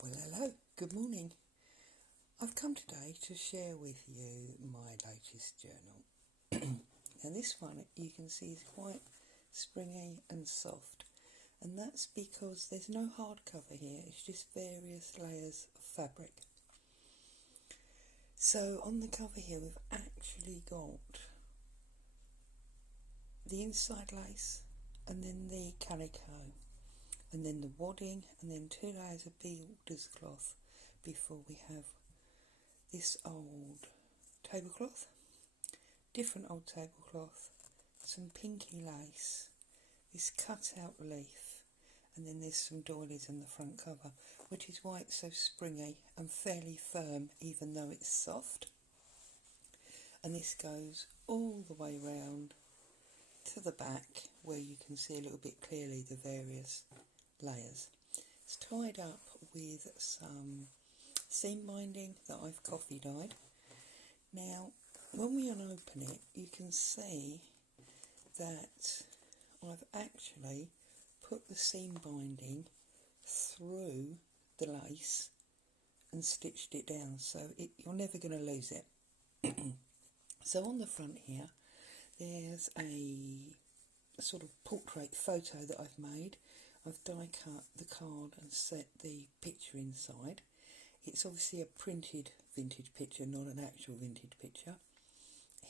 Well, hello, good morning. I've come today to share with you my latest journal. And this one you can see is quite springy and soft, and that's because there's no hardcover here, it's just various layers of fabric. So on the cover here we've actually got the inside lace, and then the calico, and then the wadding, and then 2 layers of builder's cloth before we have this old tablecloth, different old tablecloth, some pinky lace, this cut out leaf, and then there's some doilies in the front cover, which is why it's so springy and fairly firm even though it's soft. And this goes all the way round to the back where you can see a little bit clearly the various layers. It's tied up with some seam binding that I've coffee dyed. Now when we unopen it you can see that I've actually put the seam binding through the lace and stitched it down, so you're never going to lose it. So on the front here there's a sort of portrait photo that I've made. I've die cut the card and set the picture inside. It's obviously a printed vintage picture, not an actual vintage picture.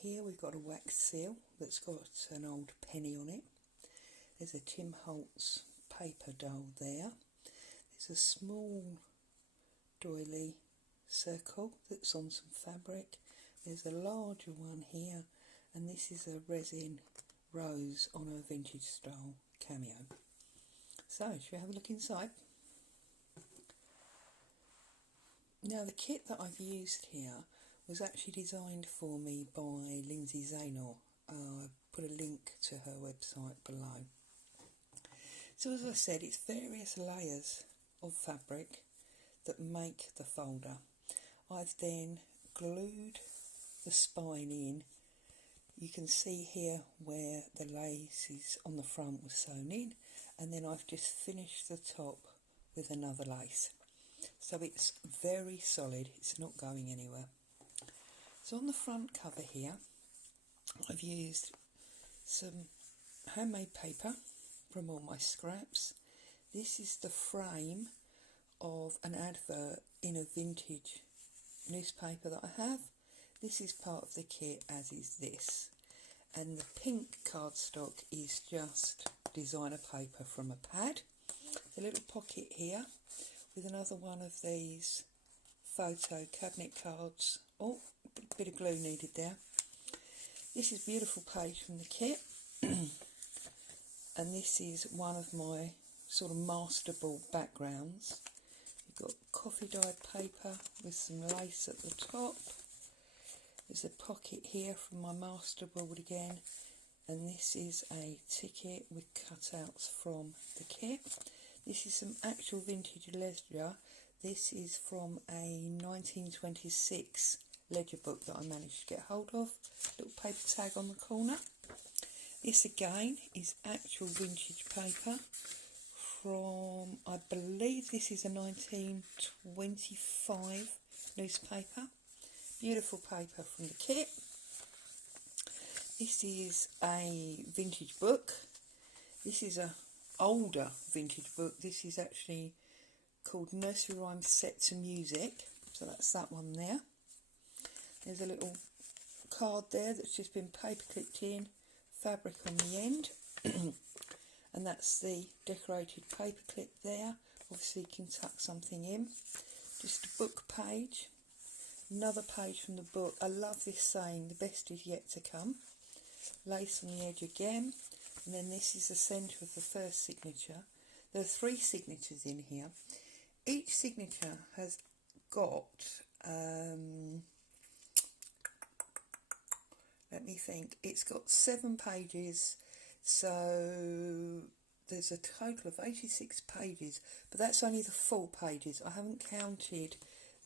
Here we've got a wax seal that's got an old penny on it. There's a Tim Holtz paper doll there. There's a small doily circle that's on some fabric. There's a larger one here, and this is a resin rose on a vintage style cameo. So, shall we have a look inside? Now the kit that I've used here was actually designed for me by Lindsey Zenor. I'll put a link to her website below. So as I said, it's various layers of fabric that make the folder. I've then glued the spine in. You can see here where the laces on the front was sewn in, and then I've just finished the top with another lace. So it's very solid, it's not going anywhere. So on the front cover here I've used some handmade paper from all my scraps. This is the frame of an advert in a vintage newspaper that I have. This is part of the kit, as is this. And the pink cardstock is just designer paper from a pad. A little pocket here with another one of these photo cabinet cards. Oh, a bit of glue needed there. This is a beautiful page from the kit. And this is one of my sort of masterable backgrounds. You've got coffee dyed paper with some lace at the top. There's a pocket here from my masterboard again, and this is a ticket with cutouts from the kit. This is some actual vintage ledger. This is from a 1926 ledger book that I managed to get hold of. Little paper tag on the corner. This again is actual vintage paper from, I believe this is a 1925 newspaper. Beautiful paper from the kit. This is a vintage book. This is a older vintage book. This is actually called Nursery Rhymes Set to Music. So that's that one there. There's a little card there that's just been paper clipped in, fabric on the end. And that's the decorated paper clip there. Obviously you can tuck something in. Just a book page. Another page from the book. I love this saying, the best is yet to come. Lace on the edge again. And then this is the centre of the first signature. There are 3 signatures in here. Each signature has got, let me think, it's got 7 pages. So there's a total of 86 pages, but that's only the full pages. I haven't counted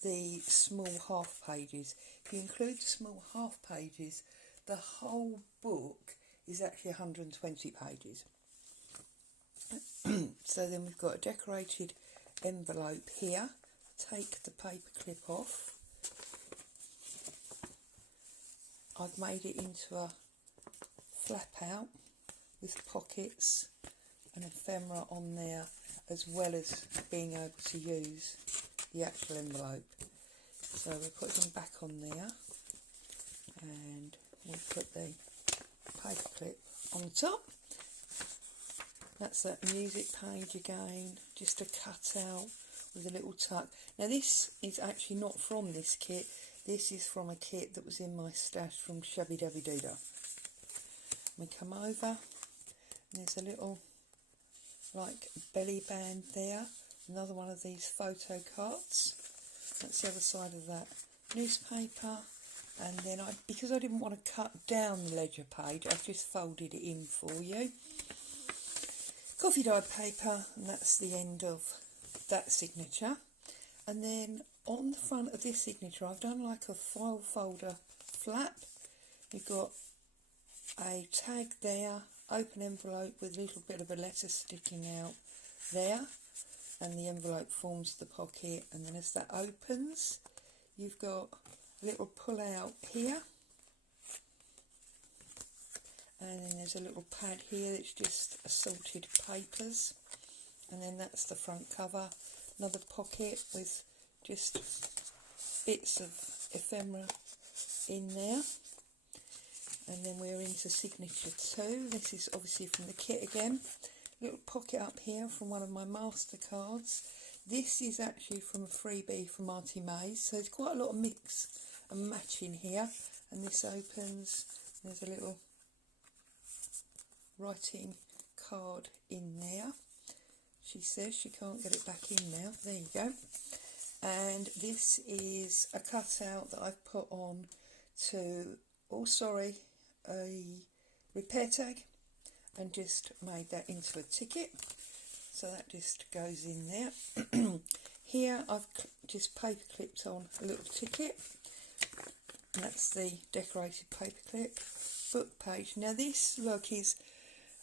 the small half pages. If you include the small half pages, the whole book is actually 120 pages. So then we've got a decorated envelope here take the paper clip off. I've made it into a flap out with pockets and ephemera on there, as well as being able to use the actual envelope. So we'll put them back on there, and we'll put the paper clip on the top. That's that music page again, just a cut out with a little tuck. Now this is actually not from this kit, this is from a kit that was in my stash from Shabbydabbydohdah. We come over, and there's a little like belly band there, another one of these photo cards. That's the other side of that newspaper. And then because I didn't want to cut down the ledger page, I've just folded it in for you. Coffee dyed paper, and that's the end of that signature. And then on the front of this signature, I've done like a file folder flap. You've got a tag there, open envelope with a little bit of a letter sticking out there, and the envelope forms the pocket. And then as that opens, you've got a little pull out here, and then there's a little pad here that's just assorted papers, and then that's the front cover. Another pocket with just bits of ephemera in there. And then we're into signature 2. This is obviously from the kit again. Little pocket up here from one of my MasterCards. This is actually from a freebie from Artymaze, so there's quite a lot of mix and match in here. And this opens, there's a little writing card in there. She says she can't get it back in now. There you go. And this is a cutout that I've put on to, a repair tag, and just made that into a ticket. So that just goes in there. Here I've just paper clipped on a little ticket, and that's the decorated paper clip. Book page. Now this, look, is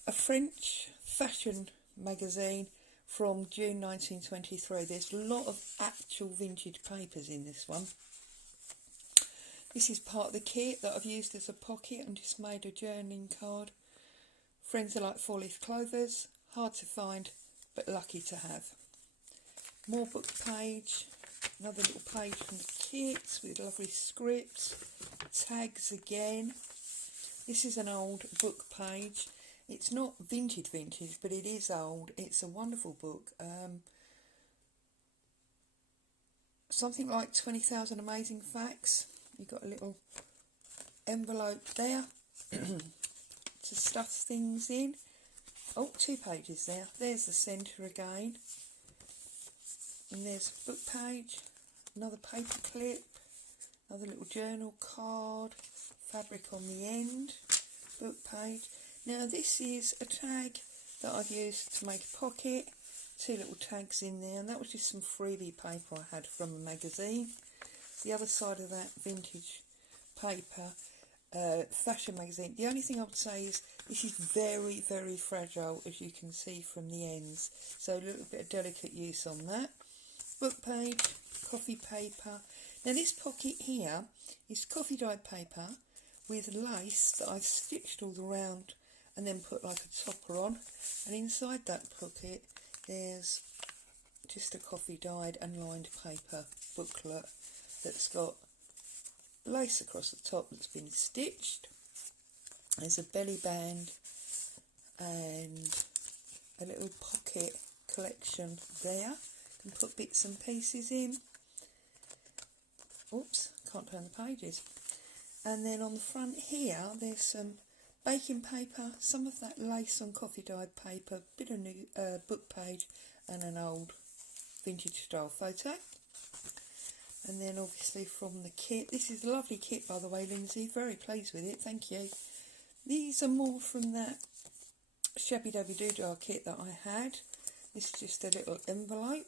a French fashion magazine from June 1923. There's a lot of actual vintage papers in this one. This is part of the kit that I've used as a pocket and just made a journaling card. Friends are like 4-leaf clovers, hard to find but lucky to have. More book page, another little page from the kit with lovely scripts, tags again. This is an old book page. It's not vintage, but it is old. It's a wonderful book. Something like 20,000 Amazing Facts. You've got a little envelope there to stuff things in. Oh, 2 pages there. There's the centre again. And there's a book page, another paper clip, another little journal card, fabric on the end, book page. Now this is a tag that I've used to make a pocket, 2 little tags in there, and that was just some freebie paper I had from a magazine. The other side of that vintage paper, fashion magazine. The only thing I would say is this is very, very fragile, as you can see from the ends, so a little bit of delicate use on that. Book page, coffee paper. Now this pocket here is coffee dyed paper with lace that I've stitched all around and then put like a topper on, and inside that pocket there's just a coffee dyed and lined paper booklet that's got lace across the top that's been stitched. There's a belly band and a little pocket collection there. You can put bits and pieces in. Oops, can't turn the pages. And then on the front here there's some baking paper, some of that lace on coffee dyed paper, bit of new book page, and an old vintage style photo. And then obviously from the kit, this is a lovely kit by the way, Lindsey, very pleased with it, thank you. These are more from that Shabbydabbydohdah kit that I had. This is just a little envelope.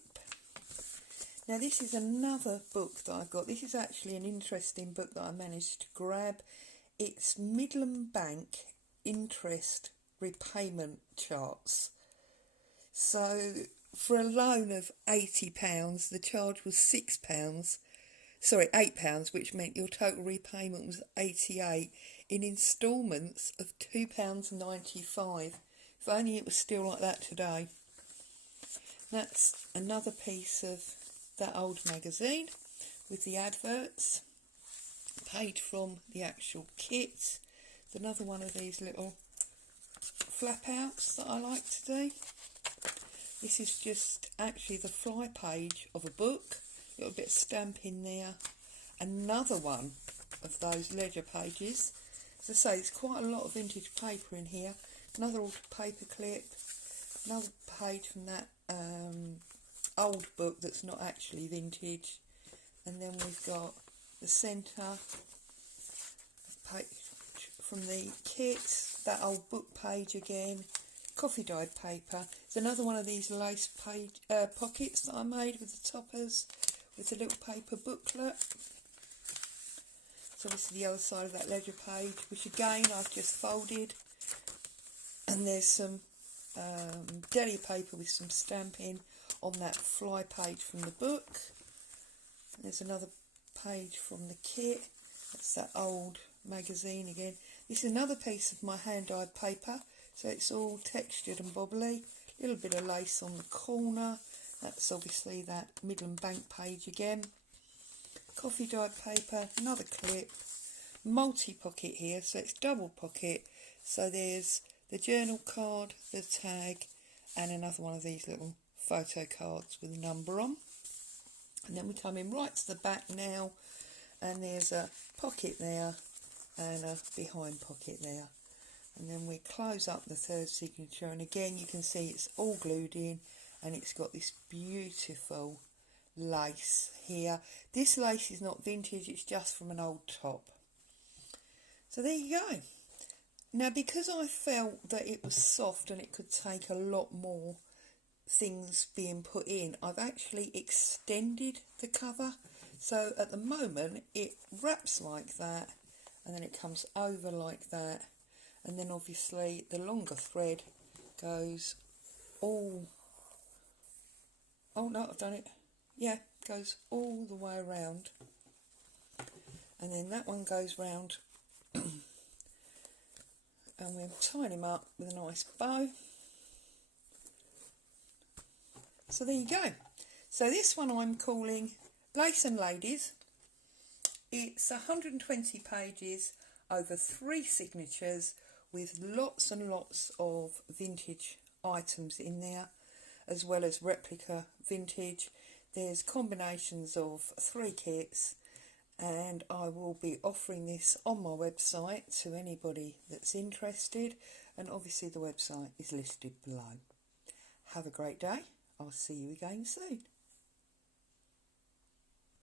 Now this is another book that I've got. This is actually an interesting book that I managed to grab. It's Midland Bank interest repayment charts. So for a loan of £80, the charge was £6. Sorry, £8, which meant your total repayment was £88 in instalments of £2.95. If only it was still like that today. That's another piece of that old magazine with the adverts, paid from the actual kit. It's another one of these little flap outs that I like to do. This is just actually the fly page of a book, a little bit of stamp in there. Another one of those ledger pages. As I say, there's quite a lot of vintage paper in here. Another old paper clip, another page from that old book that's not actually vintage, and then we've got the centre page from the kit, that old book page again, coffee dyed paper. There's another one of these lace page pockets that I made with the toppers, with the little paper booklet. So this is the other side of that ledger page, which again I've just folded, and there's some deli paper with some stamping on that fly page from the book. And there's another page from the kit. That's that old magazine again. This is another piece of my hand-dyed paper, so it's all textured and bobbly. A little bit of lace on the corner. That's obviously that Midland Bank page again. Coffee dyed paper, another clip, multi-pocket here, so it's double pocket. So there's the journal card, the tag, and another one of these little photo cards with a number on. And then we come in right to the back now, and there's a pocket there and a behind pocket there. And then we close up the third signature, and again you can see it's all glued in, and it's got this beautiful lace here. This lace is not vintage, it's just from an old top. So there you go. Now, because I felt that it was soft and it could take a lot more things being put in, I've actually extended the cover. So at the moment it wraps like that, and then it comes over like that, and then obviously the longer thread goes all... Oh no, I've done it. Yeah, goes all the way around, and then that one goes round and we'll tie him up with a nice bow. So there you go. So this one I'm calling Lace and Ladies. It's 120 pages over 3 signatures with lots and lots of vintage items in there, as well as replica vintage. There's combinations of 3 kits, and I will be offering this on my website to anybody that's interested, and obviously the website is listed below. Have a great day. I'll see you again soon.